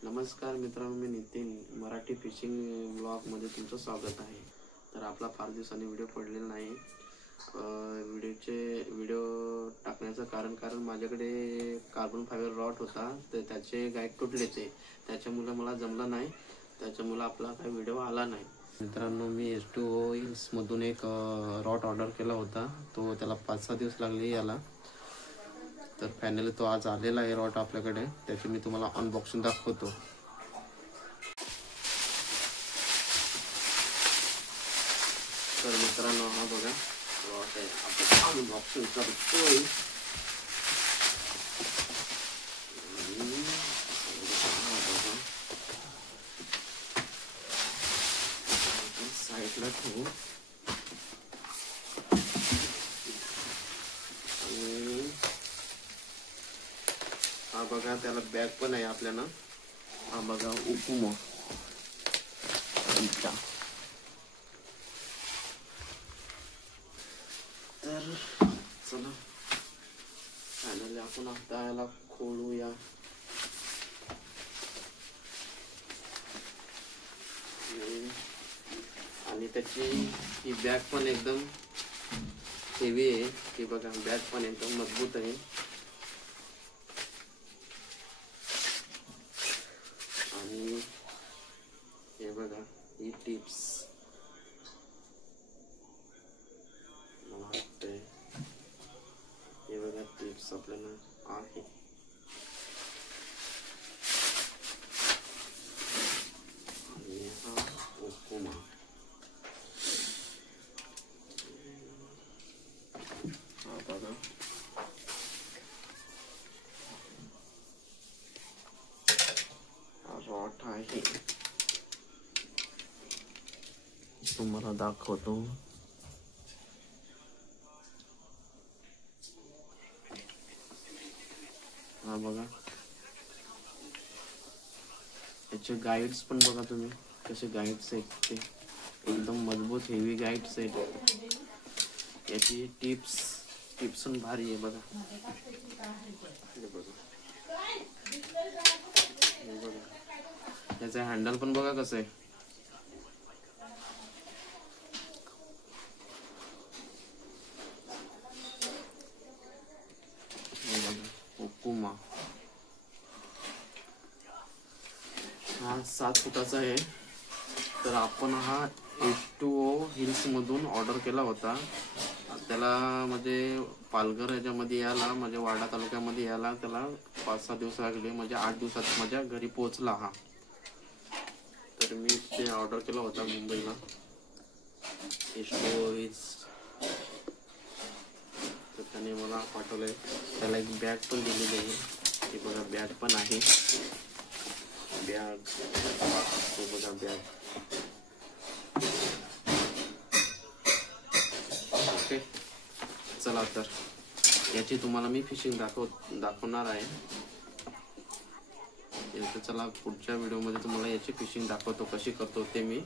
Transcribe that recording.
नमस्कार मित्रांनो, मी नितीन मराठी फिशिंग ब्लॉगमध्ये तुमचं स्वागत आहे। तर आपला फार दिवसांनी व्हिडिओ पडलेला नाही। व्हिडिओ टाकण्याचं कारण माझ्याकडे कार्बन फायबर रॉड होता, तर त्याचे गाईड तुटले ते, त्याच्यामुळे मला जमलं नाही, त्याच्यामुळे आपला काही व्हिडिओ आला नाही। मित्रांनो, मी H2O हिल्समधून एक रॉड ऑर्डर केला होता, तो त्याला 5-6 दिवस लागले याला। तर फायनली तो आज आलेला आहे रॉड आपल्याकडे, त्याची मी तुम्हाला अनबॉक्सिंग दाखवतो। तर मित्रांनो, हा बघा रॉड आहे, आपण अनबॉक्सिंग करतोय। साईडला ठेवू आणि हा बघा, त्याला बॅग पण आहे आपल्याला। हा बघा उकुमो, तर चला फायनली आपण आता याला खोलूया। आणि त्याची ही बॅग पण एकदम हेवी आहे, ही बघा बॅग पण एकदम मजबूत आहे। आणि हे बघा ही टिप्स, मला वाटतंय हे बघा टिप्स आपल्याला आहे। आणि हा उकुमा, हा बघा हा रॉड आहे, तुम्हाला दाखवतो। हा बघा, याचे गाईड्स पण बघा तुम्ही कसे गाईड्स आहेत, ते एकदम मजबूत हेवी गाईड्स आहेत। याची टिप्स पण भारी आहे बघा, याचं हँडल पण बघा कसं आहे। उकुमा हा 7 फुटाचा आहे। तर आपण हा H2O हिल्स मधून ऑर्डर केला होता, त्याला म्हणजे पालघर याच्यामध्ये यायला, म्हणजे वाडा तालुक्यामध्ये यायला त्याला 5-6 दिवस लागले, म्हणजे 8 दिवसात माझ्या घरी पोहोचला हा। तर मी ते ऑर्डर केला होता मुंबईला H2O हिल्स, तर त्याने मला पाठवलंय। त्याला एक बॅग पण दिलेली आहे, हे बघा बॅग पण आहे, बॅग बघा बॅग। ओके, चला तर याची तुम्हाला मी फिशिंग दाखवणार आहे। चला पुढच्या व्हिडिओमध्ये तुम्हाला याची फिशिंग दाखवतो, कशी करतो ते मी।